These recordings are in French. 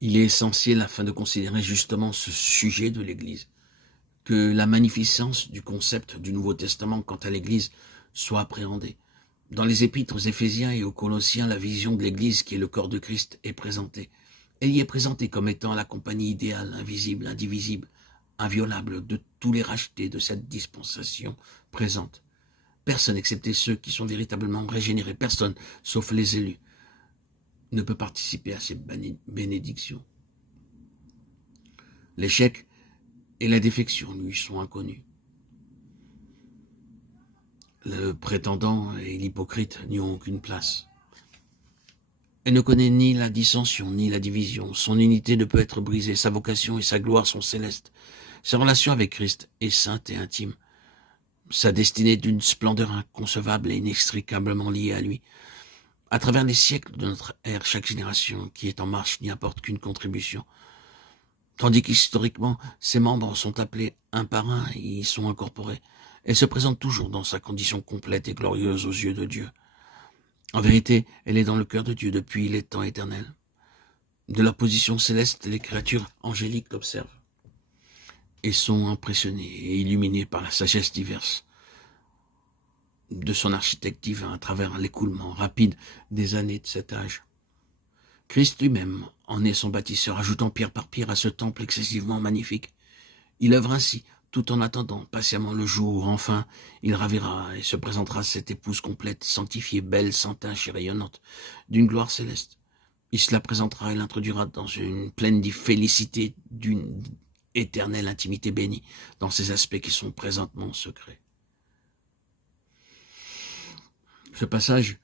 Il est essentiel, afin de considérer justement ce sujet de l'Église, que la magnificence du concept du Nouveau Testament quant à l'Église soit appréhendée. Dans les épîtres aux Éphésiens et aux Colossiens, la vision de l'Église, qui est le corps de Christ, est présentée. Elle y est présentée comme étant la compagnie idéale, invisible, indivisible, inviolable de tous les rachetés de cette dispensation présente. Personne, excepté ceux qui sont véritablement régénérés, personne, sauf les élus, ne peut participer à ces bénédictions. L'échec et la défection lui sont inconnus. Le prétendant et l'hypocrite n'y ont aucune place. Elle ne connaît ni la dissension, ni la division. Son unité ne peut être brisée. Sa vocation et sa gloire sont célestes. Sa relation avec Christ est sainte et intime. Sa destinée est d'une splendeur inconcevable et inextricablement liée à lui. À travers les siècles de notre ère, chaque génération qui est en marche n'y apporte qu'une contribution. Tandis qu'historiquement, ses membres sont appelés un par un et y sont incorporés. Elle se présente toujours dans sa condition complète et glorieuse aux yeux de Dieu. En vérité, elle est dans le cœur de Dieu depuis les temps éternels. De leur position céleste, les créatures angéliques l'observent et sont impressionnées et illuminées par la sagesse diverse de son architecte divin à travers l'écoulement rapide des années de cet âge. Christ lui-même en est son bâtisseur, ajoutant pierre par pierre à ce temple excessivement magnifique. Il œuvre ainsi, tout en attendant patiemment le jour où enfin il ravira et se présentera cette épouse complète, sanctifiée, belle, sans tache et rayonnante, d'une gloire céleste. Il se la présentera et l'introduira dans une pleine félicité d'une éternelle intimité bénie, dans ces aspects qui sont présentement secrets. Ce passage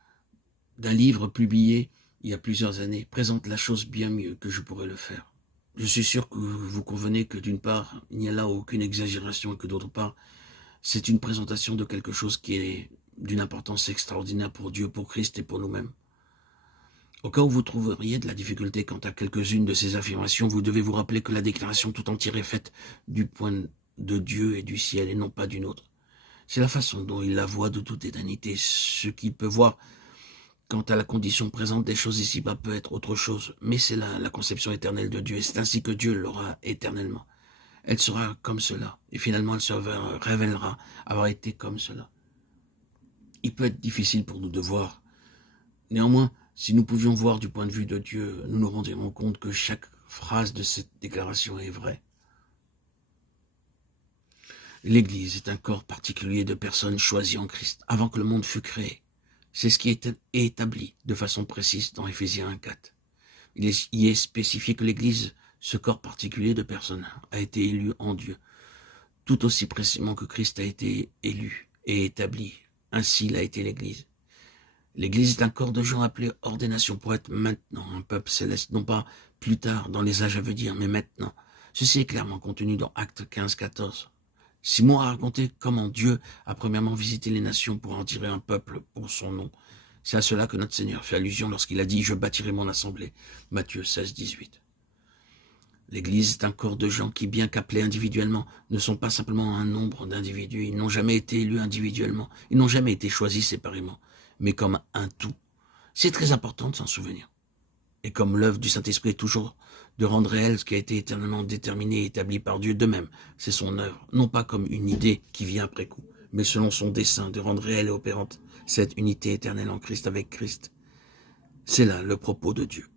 d'un livre publié il y a plusieurs années présente la chose bien mieux que je pourrais le faire. Je suis sûr que vous convenez que d'une part, il n'y a là aucune exagération et que d'autre part, c'est une présentation de quelque chose qui est d'une importance extraordinaire pour Dieu, pour Christ et pour nous-mêmes. Au cas où vous trouveriez de la difficulté quant à quelques-unes de ces affirmations, vous devez vous rappeler que la déclaration tout entière est faite du point de Dieu et du ciel et non pas d'une autre. C'est la façon dont il la voit de toute éternité. Ce qu'il peut voir quant à la condition présente des choses ici-bas peut être autre chose, mais c'est là la conception éternelle de Dieu, et c'est ainsi que Dieu l'aura éternellement. Elle sera comme cela, et finalement elle se révélera avoir été comme cela. Il peut être difficile pour nous de voir. Néanmoins, si nous pouvions voir du point de vue de Dieu, nous nous rendrions compte que chaque phrase de cette déclaration est vraie. L'Église est un corps particulier de personnes choisies en Christ avant que le monde fût créé. C'est ce qui est établi de façon précise dans Éphésiens 1,4. Il y est spécifié que l'Église, ce corps particulier de personnes, a été élu en Dieu, tout aussi précisément que Christ a été élu et établi. Ainsi l'a été l'Église. L'Église est un corps de gens appelés hors des nations pour être maintenant un peuple céleste, non pas plus tard dans les âges à venir, mais maintenant. Ceci est clairement contenu dans Actes 15-14. Simon a raconté comment Dieu a premièrement visité les nations pour en tirer un peuple pour son nom. C'est à cela que notre Seigneur fait allusion lorsqu'il a dit « Je bâtirai mon assemblée ». Matthieu 16-18. L'Église est un corps de gens qui, bien qu'appelés individuellement, ne sont pas simplement un nombre d'individus. Ils n'ont jamais été élus individuellement. Ils n'ont jamais été choisis séparément, mais comme un tout. C'est très important de s'en souvenir. Et comme l'œuvre du Saint-Esprit est toujours de rendre réel ce qui a été éternellement déterminé et établi par Dieu, de même, c'est son œuvre, non pas comme une idée qui vient après coup, mais selon son dessein de rendre réelle et opérante cette unité éternelle en Christ avec Christ. C'est là le propos de Dieu.